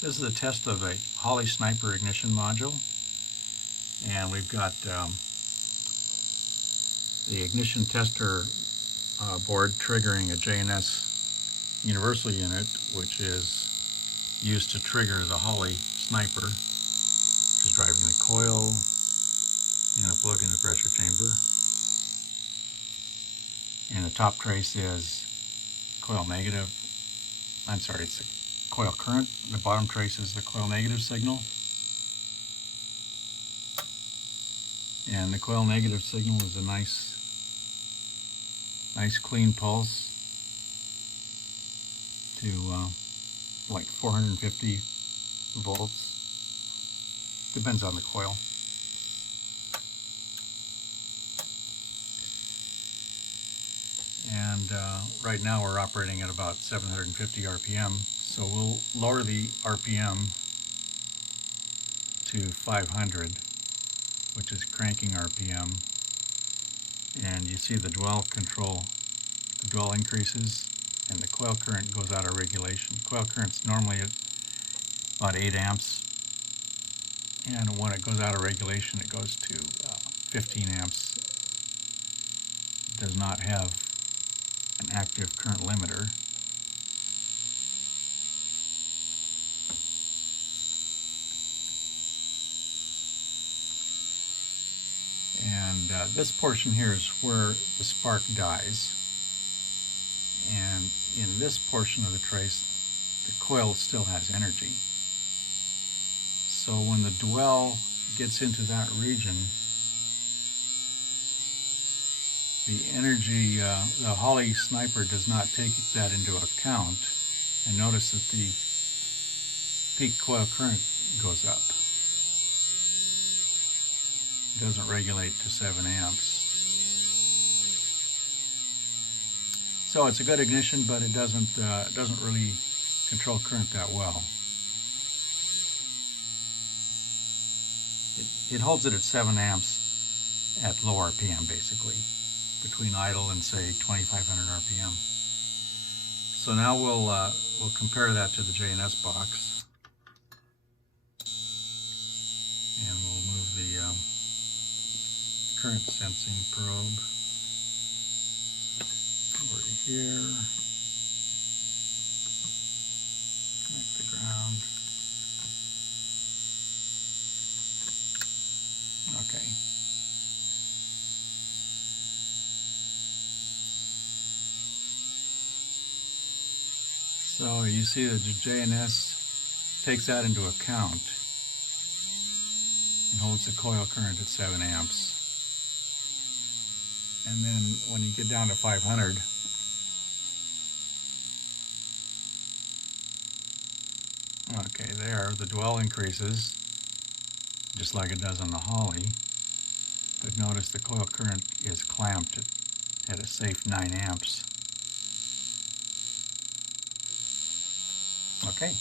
This is a test of a Holley sniper ignition module, and we've got the ignition tester board triggering a JNS universal unit, which is used to trigger the Holley sniper, which is driving the coil and a plug in the pressure chamber. And the top trace is coil negative. I'm sorry, it's the coil current. The bottom trace is the coil negative signal. And the coil negative signal is a nice clean pulse to like 450 volts. Depends on the coil. And right now we're operating at about 750 RPM, so we'll lower the RPM to 500, which is cranking RPM, and you see the dwell control, the dwell increases and the coil current goes out of regulation. Coil current's normally at about 8 amps, and when it goes out of regulation it goes to 15 amps. It does not have an active current limiter. And this portion here is where the spark dies, and in this portion of the trace the coil still has energy. So when the dwell gets into that region, the energy, the Holley sniper does not take that into account, and notice that the peak coil current goes up. It doesn't regulate to 7 amps. So it's a good ignition, but it doesn't really control current that well. It holds it at 7 amps at low RPM, basically, between idle and say 2500 RPM. So now we'll compare that to the JNS box, and we'll move the current sensing probe over to here, connect the ground. Okay. So you see that the JNS takes that into account and holds the coil current at 7 amps. And then when you get down to 500, okay, there, the dwell increases, just like it does on the Holley. But notice the coil current is clamped at a safe 9 amps. Okay.